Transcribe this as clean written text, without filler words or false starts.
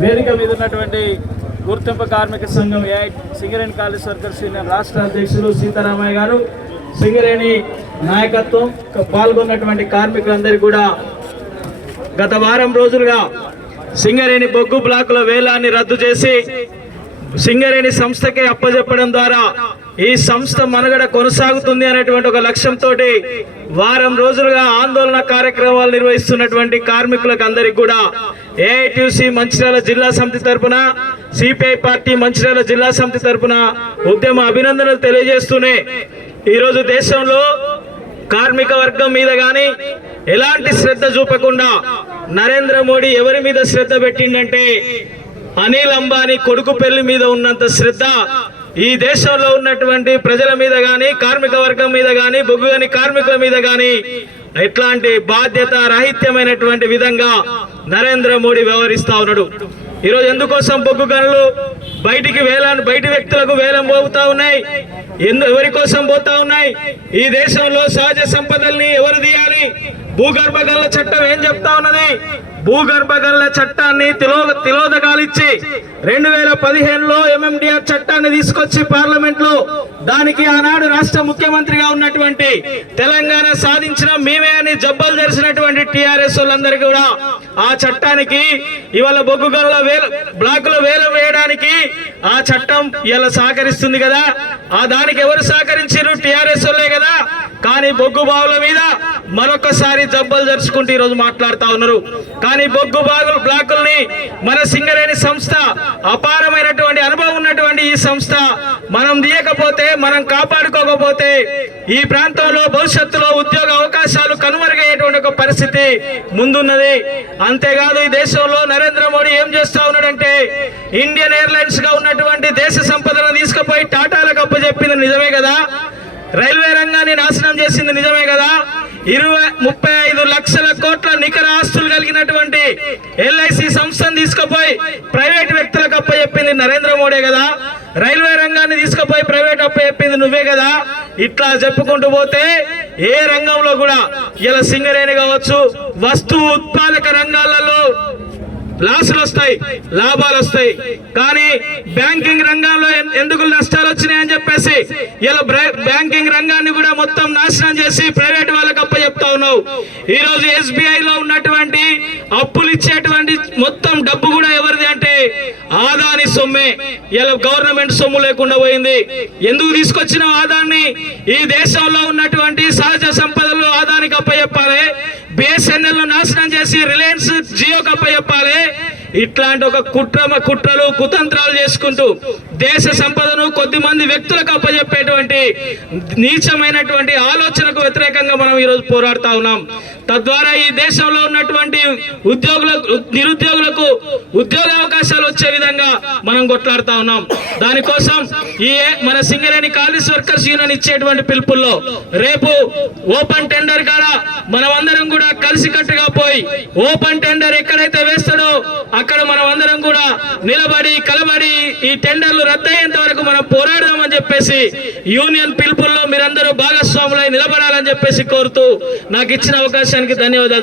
వేదిక మీద ఉన్నటువంటి గుర్తింపు కార్మిక సంఘం సింగరేణి కాలేజ్ వర్కర్స్ యూనియన్ రాష్ట్ర అధ్యక్షులు సీతారామయ్య గారు, సింగరేణి నాయకత్వం పాల్గొన్నటువంటి కార్మికులందరికీ కూడా గత వారం రోజులుగా సింగరేణి బొగ్గు బ్లాకుల వేలాన్ని రద్దు చేసి సింగరేణి సంస్థకే అప్పజెప్పడం ద్వారా ఈ సంస్థ మనుగడ కొనసాగుతుంది అనేటువంటి ఒక లక్ష్యంతో వారం రోజులుగా ఆందోళన కార్యక్రమాలు నిర్వహిస్తున్నటువంటి కార్మికులకు అందరికీ కూడా ఏఐటీయూసీ మంచిర్యాల జిల్లా సమితి తరఫున, సిపిఐ పార్టీ మంచిర్యాల జిల్లా సమితి తరఫున ఉద్యమ అభినందనలు తెలియజేస్తూనే ఈరోజు దేశంలో కార్మిక వర్గం మీద కానీ ఎలాంటి శ్రద్ధ చూపకుండా నరేంద్ర మోడీ ఎవరి మీద శ్రద్ధ పెట్టిండంటే అనిల్ అంబానీ కొడుకు పెళ్లి మీద ఉన్నంత శ్రద్ధ ఈ దేశంలో ఉన్నటువంటి ప్రజల మీద కానీ కార్మిక వర్గం మీద కానీ బొగ్గుగని కార్మికుల మీద కానీ ఎట్లాంటి బాధ్యత రాహిత్యమైనటువంటి విధంగా నరేంద్ర మోడీ వ్యవహరిస్తా ఉన్నాడు. ఈరోజు ఎందుకోసం బొగ్గు గనులు బయటి వ్యక్తులకు వేలం పోతా ఉన్నాయి, ఎవరి కోసం పోతా ఉన్నాయి? ఈ దేశంలో సహజ సంపదల్ని ఎవరు తీయాలి? భూగర్భ గనుల చట్టం ఏం చెప్తా ఉన్నది? భూగర్భ గనుల చట్టాన్ని తిలోదకాలిచ్చి 2015లో ఎంఎండిఆర్ చట్టాన్ని తీసుకొచ్చి పార్లమెంట్ లో దానికి ఆనాడు రాష్ట్ర ముఖ్యమంత్రిగా ఉన్నటువంటి తెలంగాణ సాధించిన మేమే అని జబ్బలు జరిసినటువంటి టిఆర్ఎస్ వాళ్ళందరికీ కూడా ఆ చట్టానికి ఇవాళ బొగ్గు గనుల బ్లాకుల వేలం వేయడానికి ఆ చట్టం ఇలా సహకరిస్తుంది కదా. ఆ దానికి ఎవరు సహకరించారు? టిఆర్ఎస్ వాళ్ళే కదా. కానీ బొగ్గు బావుల మీద మరొకసారి జబ్బలు జరుచుకుంటూ ఈరోజు మాట్లాడుతూ ఉన్నారు. కానీ బొగ్గు బ్లాకుల్ని మన సింగరేణి సంస్థ అపారమైనటువంటి అనుభవం ఉన్నటువంటి ఈ సంస్థ మనం తీయకపోతే, మనం కాపాడుకోకపోతే ఈ ప్రాంతంలో భవిష్యత్తులో ఉద్యోగ అవకాశాలు కనుమరుగయ్యేటువంటి ఒక పరిస్థితి ముందున్నది. అంతేకాదు ఈ దేశంలో నరేంద్ర మోడీ ఏం చేస్తా ఉన్నాడంటే ఇండియన్ ఎయిర్లైన్స్ గా ఉన్నటువంటి దేశ సంపదను తీసుకుపోయి టాటాలకు అప్పచెప్పింది నిజమే కదా. రైల్వే రంగాన్ని నాశనం చేసింది నిజమే కదా. 35 లక్షల కోట్ల నికర ఆస్తులు కలిగినటువంటి ఎల్ఐసి సంస్థను తీసుకుపోయి ప్రైవేట్ వ్యక్తులకు అప్పచెప్పింది నరేంద్ర మోడీ కదా. రైల్వే రంగాన్ని తీసుకుపోయి ప్రైవేట్ అప్పచెప్పింది నువ్వే కదా. ఇట్లా చెప్పుకుంటూ పోతే ఏ రంగంలో కూడా ఇలా సింగరేణి కావచ్చు, వస్తువు ఉత్పాదక రంగాలలో లాసులు వస్తాయి, లాభాలు వస్తాయి. కానీ బ్యాంకింగ్ రంగంలో ఎందుకు నష్టాలు వచ్చినాయని చెప్పేసి ఇలా బ్యాంకింగ్ రంగాన్ని కూడా మొత్తం నాశనం చేసి ప్రైవేట్ వాళ్ళకి అప్పచెప్తా ఉన్నావు. ఈ రోజు SBI లో ఉన్నటువంటి అప్పులు ఇచ్చేటువంటి మొత్తం డబ్బు కూడా ఎవరిది అంటే ఆదాని సొమ్మే. ఇలా గవర్నమెంట్ సొమ్ము లేకుండా పోయింది. ఎందుకు తీసుకొచ్చిన ఆదాన్ని? ఈ దేశంలో ఉన్నటువంటి సహజ సంపదలు ఆదానికి అప్పచెప్పాలి, BSNL నాశనం చేసి రిలయన్స్ జియోకి అప్పచెప్పాలి. ఇట్లాంటి ఒక కుట్రలు కుతంత్రాలు చేసుకుంటూ దేశ సంపదను కొద్దిమంది వ్యక్తులకు అప్పచెప్పేటువంటి నీచమైనటువంటి ఆలోచనకు వ్యతిరేకంగా మనం ఈరోజు పోరాడుతా ఉన్నాం. తద్వారా ఈ దేశంలో ఉన్నటువంటి నిరుద్యోగులకు ఉద్యోగ అవకాశాలు వచ్చే విధంగా మనం కొట్లాడుతా ఉన్నాం. దానికోసం మన సింగరేణి కాలేజ్ వర్కర్స్ యూనియన్ ఇచ్చేటువంటి పిలుపుల్లో రేపు ఓపెన్ టెండర్ కాడ మనమందరం కూడా కలిసికట్టుగా పోయి ఓపెన్ టెండర్ ఎక్కడైతే వేస్తాడో అక్కడ మనం అందరం కూడా నిలబడి కలబడి ఈ టెండర్లు రద్దయ్యేంత వరకు మనం పోరాడదామని చెప్పేసి యూనియన్ పిలుపుల్లో మీరందరూ భాగస్వాములై నిలబడాలని చెప్పేసి కోరుతూ నాకు ఇచ్చిన అవకాశానికి ధన్యవాదాలు.